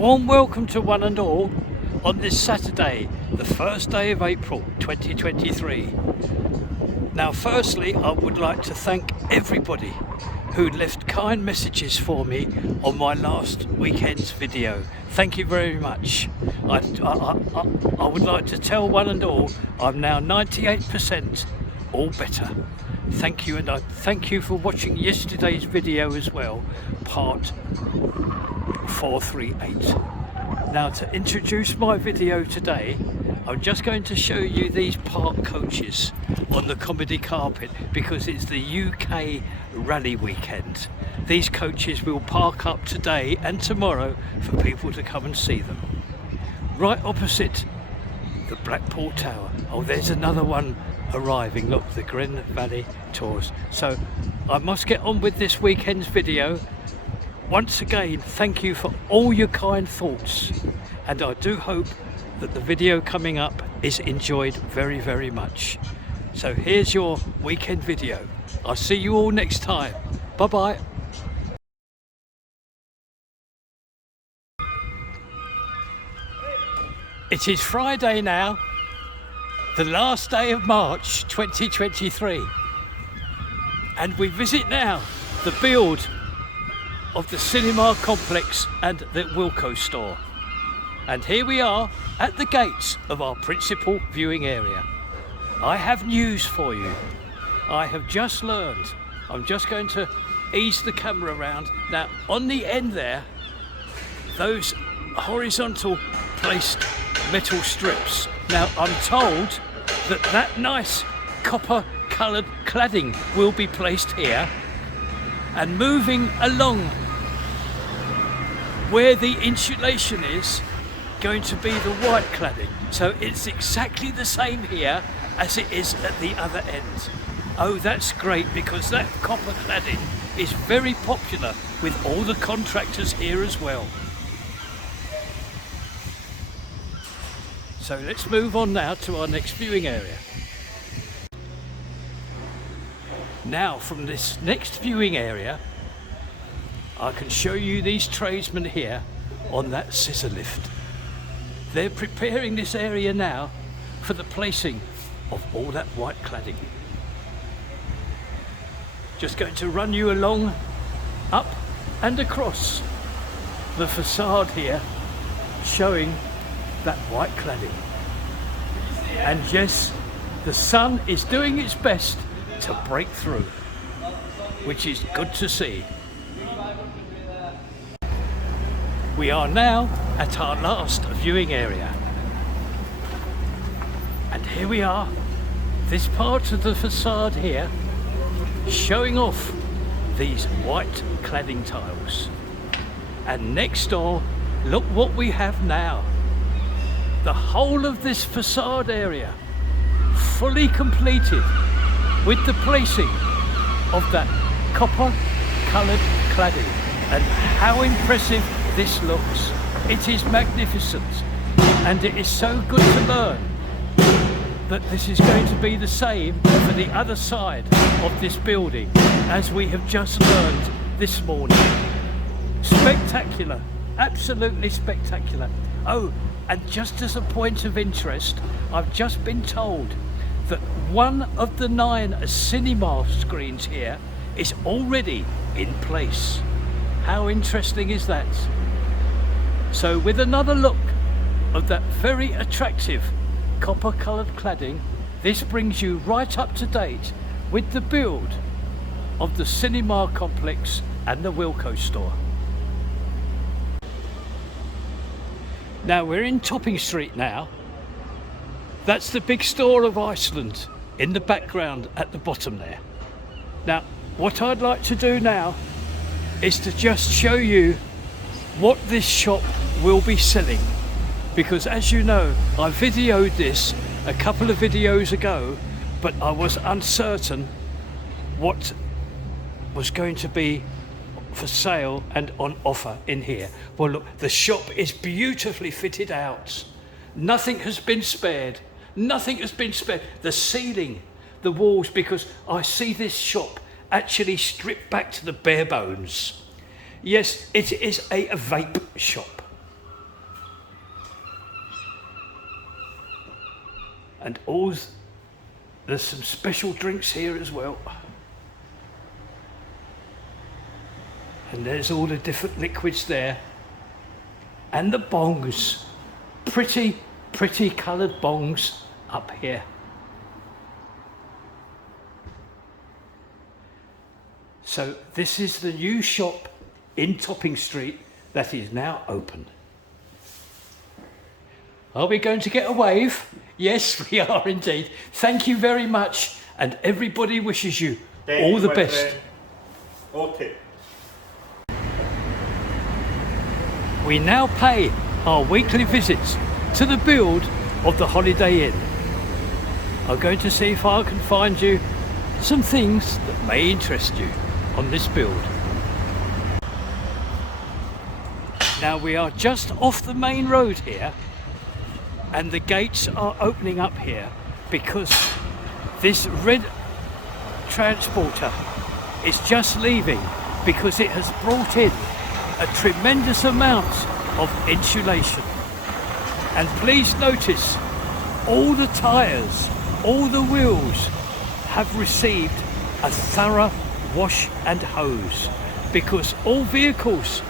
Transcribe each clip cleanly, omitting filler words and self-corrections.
Warm welcome to one and all on this Saturday, the first day of April 2023. Now firstly, I would like to thank everybody who left kind messages for me on my last weekend's video. Thank you very much. I would like to tell one and all I'm now 98% all better. Thank you, and I thank you for watching yesterday's video as well, part 438. Now, to introduce my video today, I'm just going to show you these park coaches on the comedy carpet because it's the UK rally weekend. These coaches will park up today and tomorrow for people to come and see them. Right opposite the Blackpool Tower. Oh, there's another one arriving. Look, the Gren Valley Tours. So I must get on with this weekend's video. Once again, thank you for all your kind thoughts, and I do hope that the video coming up is enjoyed very, very much. So here's your weekend video. I'll see you all next time. Bye bye. It is Friday now, the last day of March 2023, and we visit now the build of the cinema complex and the Wilko store. And here we are at the gates of our principal viewing area. I have news for you. I have just learned. I'm just going to ease the camera around. Now, on the end there, those horizontal placed metal strips. Now, I'm told that that nice copper coloured cladding will be placed here, and moving along where the insulation is going to be the white cladding. So it's exactly the same here as it is at the other end. Oh, that's great, because that copper cladding is very popular with all the contractors here as well. So let's move on now to our next viewing area. Now, from this next viewing area, I can show you these tradesmen here on that scissor lift. They're preparing this area now for the placing of all that white cladding. Just going to run you along, up and across the facade here, showing that white cladding. And yes, the sun is doing its best to break through, which is good to see. We are now at our last viewing area, and here we are, this part of the facade here showing off these white cladding tiles. And next door, look what we have now. The whole of this facade area fully completed with the placing of that copper coloured cladding. And how impressive this looks. It is magnificent, and it is so good to learn that this is going to be the same for the other side of this building, as we have just learned this morning. Spectacular, absolutely spectacular. Oh, and just as a point of interest, I've just been told that one of the 9 cinema screens here is already in place. How interesting is that? So with another look of that very attractive copper coloured cladding, this brings you right up to date with the build of the cinema complex and the Wilko store. Now we're in Topping Street now. That's the big store of Iceland in the background at the bottom there. Now, what I'd like to do now is to just show you what this shop will be selling, because as you know, I videoed this a couple of videos ago, but I was uncertain what was going to be for sale and on offer in here. Well, look, the shop is beautifully fitted out. Nothing has been spared. Nothing has been spared. The ceiling, the walls, because I see this shop actually stripped back to the bare bones. Yes, it is a vape shop. And there's some special drinks here as well. And there's all the different liquids there. And the bongs. Pretty coloured bongs up here. So this is the new shop in Topping Street that is now open. Are we going to get a wave? Yes, we are indeed. Thank you very much, and everybody wishes you all the best. Okay. We now pay our weekly visits to the build of the Holiday Inn. I'm going to see if I can find you some things that may interest you on this build. Now we are just off the main road here, and the gates are opening up here because this red transporter is just leaving because it has brought in a tremendous amount of insulation. And please notice all the tyres, all the wheels have received a thorough wash and hose, because all vehicles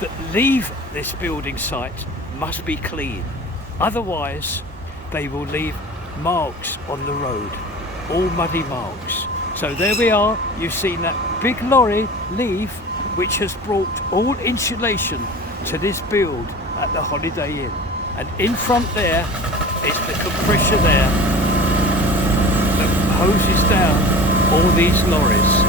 that leave this building site must be clean. Otherwise, they will leave marks on the road, all muddy marks. So there we are, you've seen that big lorry leave, which has brought all insulation to this build at the Holiday Inn. And in front there is the compressor there that hoses down all these lorries.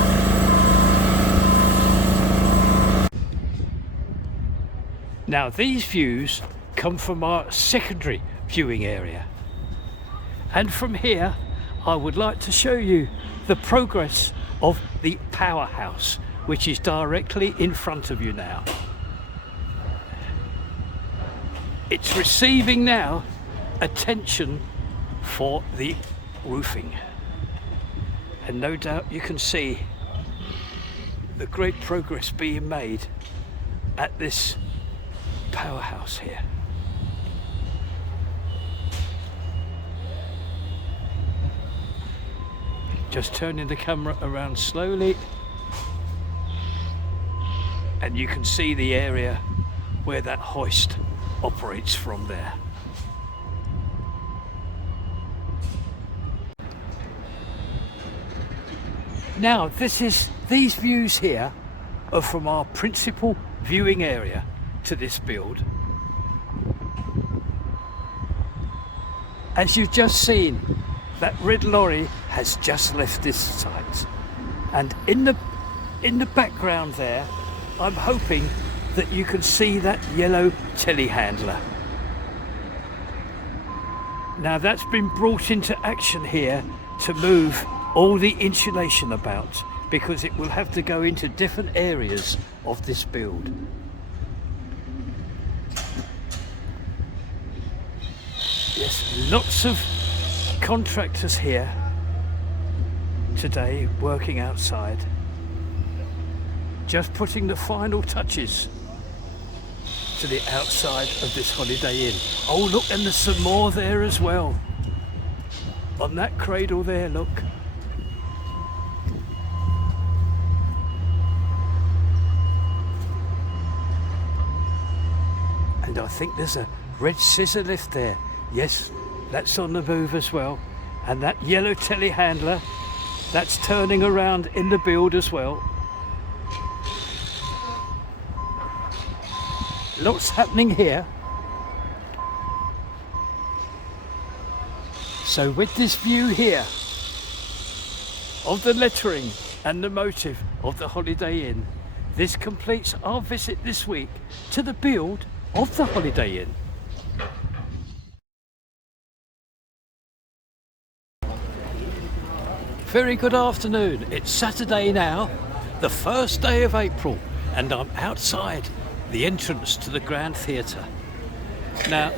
Now these views come from our secondary viewing area, and from here I would like to show you the progress of the powerhouse, which is directly in front of you now. It's receiving now attention for the roofing, and no doubt you can see the great progress being made at this powerhouse here. Just turning the camera around slowly, and you can see the area where that hoist operates from there. Now these views here are from our principal viewing area to this build. As you've just seen, that red lorry has just left this site, and in the background there, I'm hoping that you can see that yellow telehandler. Now that's been brought into action here to move all the insulation about, because it will have to go into different areas of this build. Yes, lots of contractors here today working outside, just putting the final touches to the outside of this Holiday Inn. Oh look, and there's some more there as well. On that cradle there, look. And I think there's a red scissor lift there. Yes, that's on the move as well. And that yellow telehandler, that's turning around in the build as well. Lots happening here. So with this view here of the lettering and the motive of the Holiday Inn, this completes our visit this week to the build of the Holiday Inn. Very good afternoon. It's Saturday now, the first day of April, and I'm outside the entrance to the Grand Theatre. Now,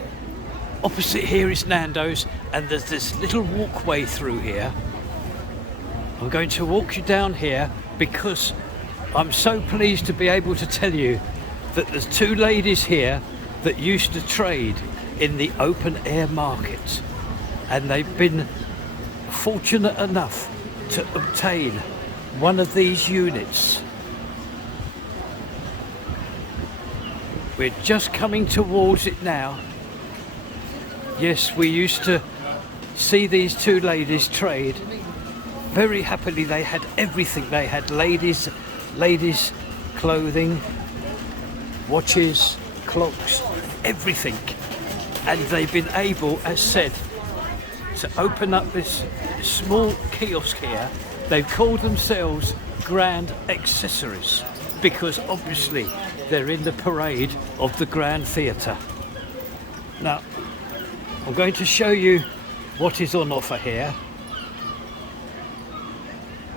opposite here is Nando's, and there's this little walkway through here. I'm going to walk you down here because I'm so pleased to be able to tell you that there's two ladies here that used to trade in the open air market. and they've been fortunate enough to obtain one of these units. We're just coming towards it now. Yes, we used to see these two ladies trade. Very happily, they had everything. They had ladies clothing, watches, clocks, everything. And they've been able, as said, to open up this small kiosk here. They've called themselves Grand Accessories because obviously they're in the parade of the Grand Theatre. Now, I'm going to show you what is on offer here.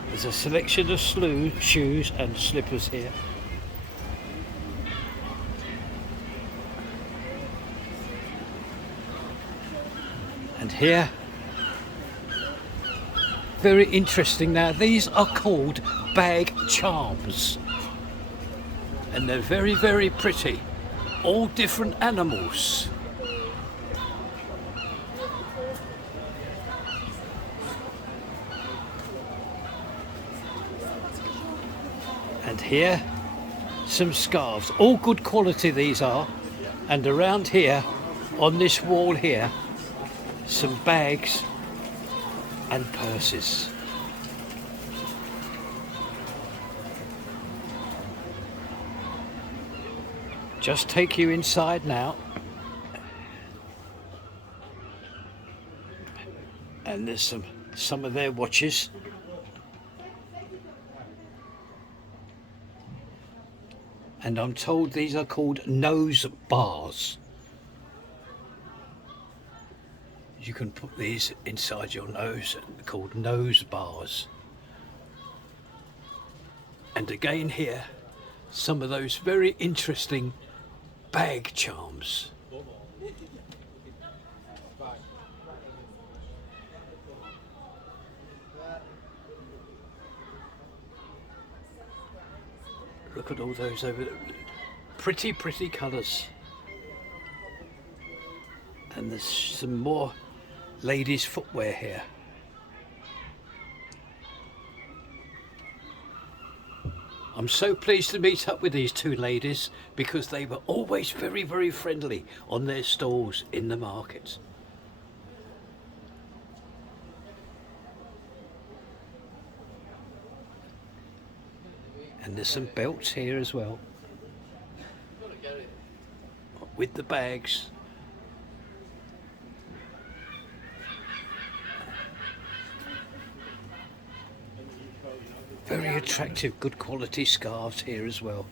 There's a selection of shoes and slippers here. And here, very interesting. Now, these are called bag charms. And they're very, very pretty. All different animals. And here, some scarves. All good quality these are. And around here, on this wall here, some bags and purses. Just take you inside now. And there's some of their watches. And I'm told these are called nose bars. You can put these inside your nose, called nose bars. And again here, some of those very interesting bag charms. Look at all those over there. Pretty, pretty colours. And there's some more ladies' footwear here. I'm so pleased to meet up with these two ladies because they were always very, very friendly on their stalls in the market. And there's some belts here as well, with the bags. Very attractive, good quality scarves here as well.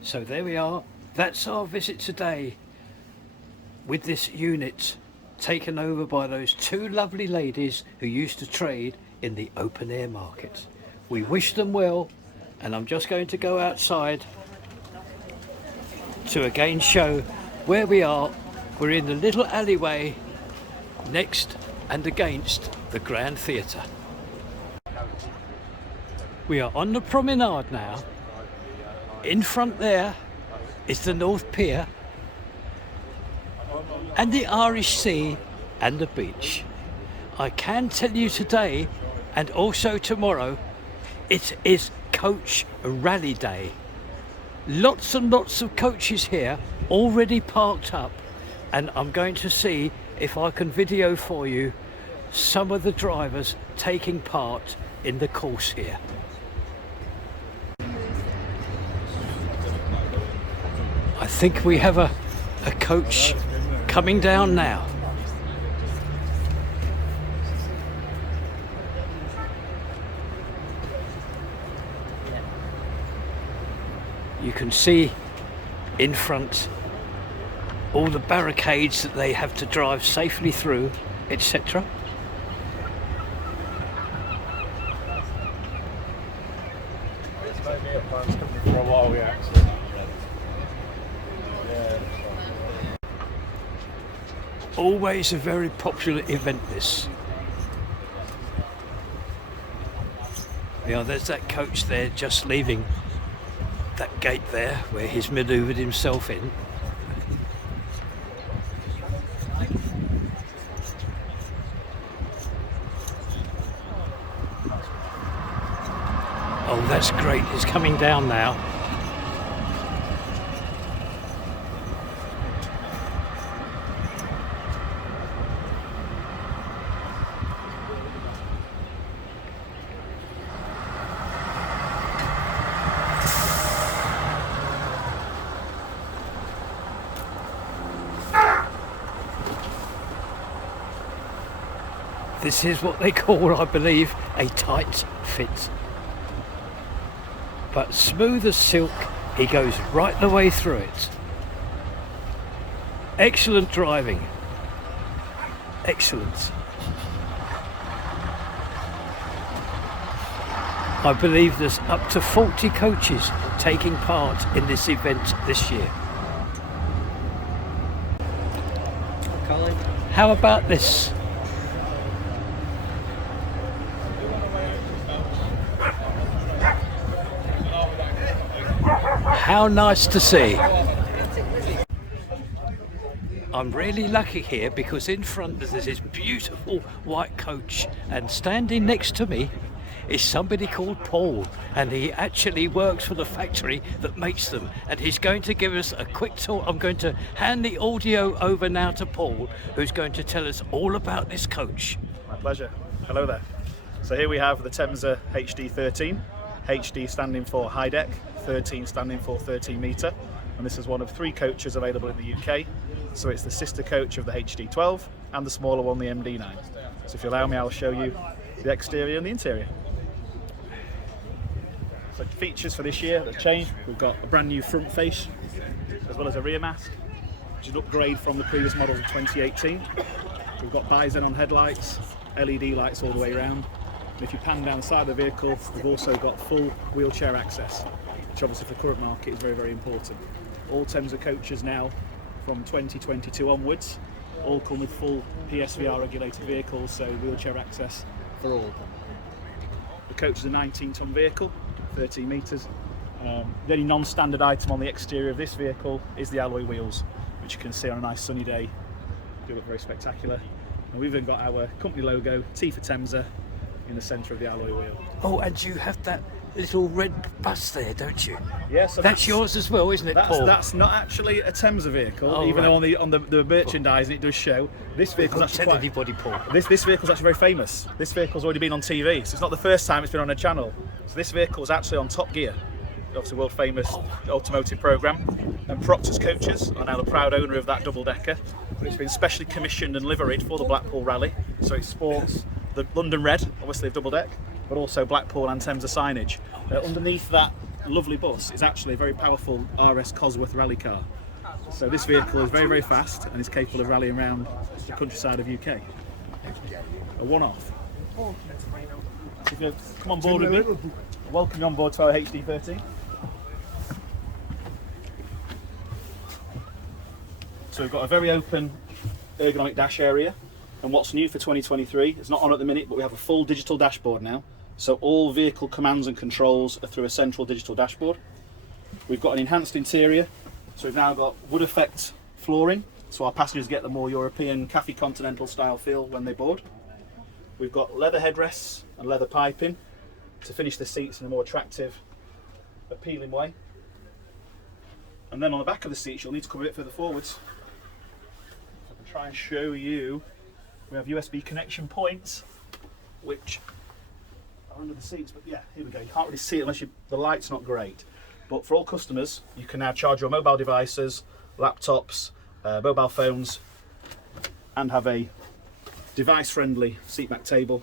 So there we are. That's our visit today with this unit taken over by those two lovely ladies who used to trade in the open air market. We wish them well, and I'm just going to go outside to again show where we are. We're in the little alleyway next and against the Grand Theatre. We are on the Promenade now. In front there is the North Pier and the Irish Sea and the beach. I can tell you today and also tomorrow it is coach rally day. Lots and lots of coaches here already parked up, and I'm going to see if I can video for you some of the drivers taking part in the course here. I think we have a coach coming down now. You can see in front all the barricades that they have to drive safely through, etc. Always a very popular event, this. Yeah, there's that coach there just leaving that gate there where he's manoeuvred himself in. Oh, that's great. It's coming down now. This is what they call, I believe, a tight fit. But smooth as silk, he goes right the way through it. Excellent driving. Excellent. I believe there's up to 40 coaches taking part in this event this year. How about this? How nice to see. I'm really lucky here because in front there's this beautiful white coach, and standing next to me is somebody called Paul, and he actually works for the factory that makes them, and he's going to give us a quick tour. I'm going to hand the audio over now to Paul, who's going to tell us all about this coach. My pleasure. Hello there. So here we have the Temsa HD 13, HD standing for high deck, 13 standing for 13 metre, and this is one of 3 coaches available in the UK. So it's the sister coach of the HD 12 and the smaller one, the MD 9. So if you allow me, I'll show you the exterior and the interior. So features for this year that have changed: we've got a brand new front face as well as a rear mast, which is an upgrade from the previous models of 2018. We've got bi-xenon headlights, LED lights all the way around. And if you pan down the side of the vehicle, we've also got full wheelchair access, which obviously for the current market is very, very important. All Temsa coaches now from 2022 onwards all come with full PSVR regulated vehicles, so wheelchair access for all. The coach is a 19-ton vehicle, 13 metres. The only non-standard item on the exterior of this vehicle is the alloy wheels, which you can see on a nice sunny day do look very spectacular. And we've even got our company logo, T for Temsa, in the centre of the alloy wheel. Oh, and you have that little red bus there, don't you? Yeah, so that's yours as well, isn't it, Paul? That's not actually a Temsa vehicle, oh, even right. though on the merchandising it does show. This vehicle's actually tell anybody, Paul. This vehicle's actually very famous. This vehicle's already been on TV, so it's not the first time it's been on a channel. So this vehicle was actually on Top Gear, obviously world famous automotive programme. And Proctor's Coaches are now the proud owner of that double decker. But it's been specially commissioned and liveried for the Blackpool Rally, so it sports the London Red, obviously double deck, but also Blackpool and Temsa signage. Underneath that lovely bus is actually a very powerful RS Cosworth rally car. So this vehicle is very, very fast and is capable of rallying around the countryside of UK. A one-off. So if you come on board with me, welcome you on board to our HD13. So we've got a very open ergonomic dash area, and what's new for 2023, it's not on at the minute, but we have a full digital dashboard now. So all vehicle commands and controls are through a central digital dashboard. We've got an enhanced interior, so we've now got wood effect flooring, so our passengers get the more European Cafe Continental style feel when they board. We've got leather headrests and leather piping to finish the seats in a more attractive, appealing way. And then on the back of the seats, you'll need to come a bit further forwards. I can try and show you, we have USB connection points, which are under the seats, but yeah, here we go. You can't really see it unless the light's not great. But for all customers, you can now charge your mobile devices, laptops, mobile phones, and have a device-friendly seatback table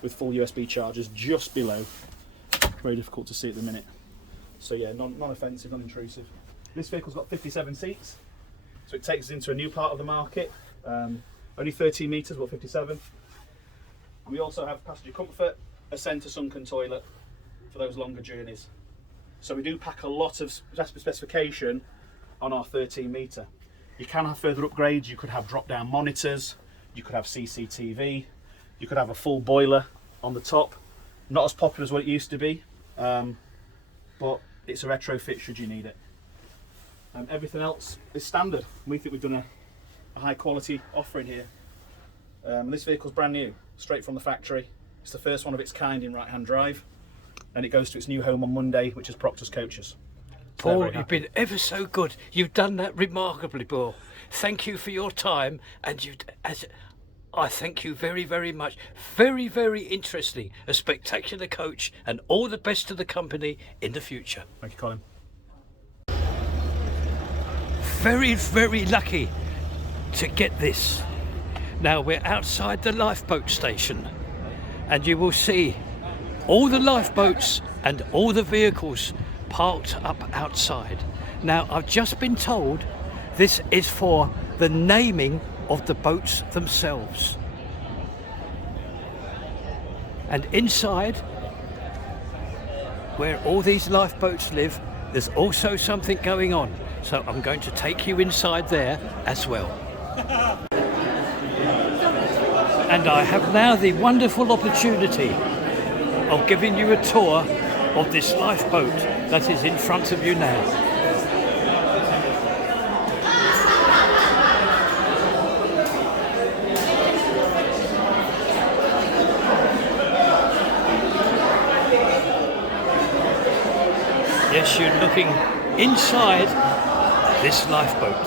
with full USB chargers just below. Very difficult to see at the minute. So yeah, non-offensive, non-intrusive. This vehicle's got 57 seats, so it takes us into a new part of the market. Only 13 metres, but 57. We also have passenger comfort, a centre sunken toilet for those longer journeys. So we do pack a lot of specification on our 13 metre. You can have further upgrades. You could have drop-down monitors, you could have CCTV, you could have a full boiler on the top. Not as popular as what it used to be, but it's a retrofit should you need it. Everything else is standard. We think we've done a high quality offering here. This vehicle's brand new, straight from the factory. It's the first one of its kind in right-hand drive, and it goes to its new home on Monday, which is Proctor's Coaches. Paul, you've been ever so good. You've done that remarkably, Paul. Thank you for your time, and I thank you very, very much. Very, very interesting. A spectacular coach, and all the best to the company in the future. Thank you, Colin. Very, very lucky to get this. Now we're outside the Lifeboat Station, and you will see all the lifeboats and all the vehicles parked up outside. Now I've just been told this is for the naming of the boats themselves. And inside, where all these lifeboats live, there's also something going on. So I'm going to take you inside there as well. And I have now the wonderful opportunity of giving you a tour of this lifeboat that is in front of you now. Yes, you're looking inside this lifeboat.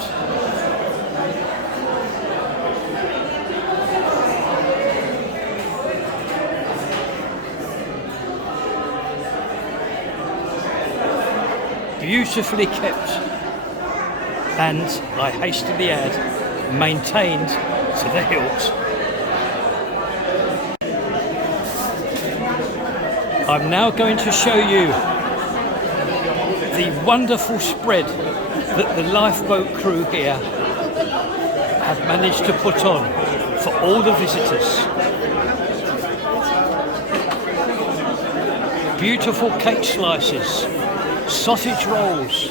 Beautifully kept, and I hastily add, maintained to the hilt. I'm now going to show you the wonderful spread that the lifeboat crew here have managed to put on for all the visitors. Beautiful cake slices, sausage rolls,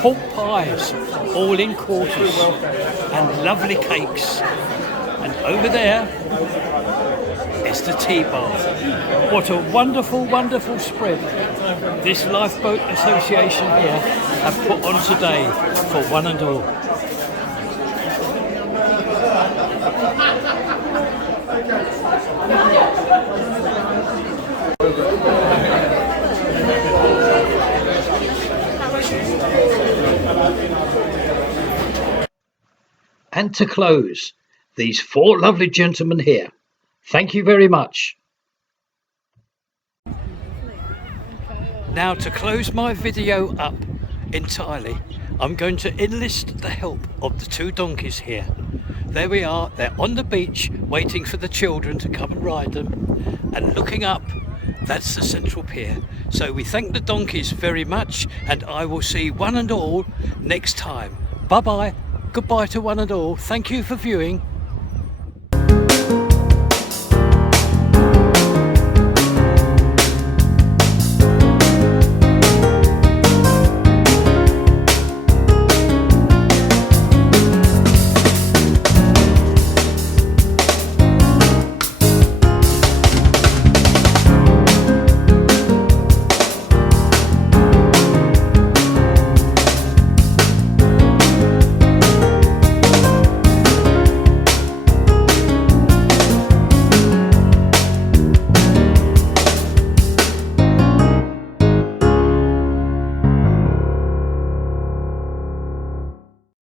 pork pies, all in quarters, and lovely cakes. And over there is the tea bar. What a wonderful, wonderful spread this Lifeboat Association here have put on today for one and all. And to close, these four lovely gentlemen here. Thank you very much. Now, to close my video up entirely, I'm going to enlist the help of the two donkeys here. There we are, they're on the beach waiting for the children to come and ride them, and looking up, that's the central pier. So we thank the donkeys very much, and I will see one and all next time. Bye bye, goodbye to one and all, thank you for viewing.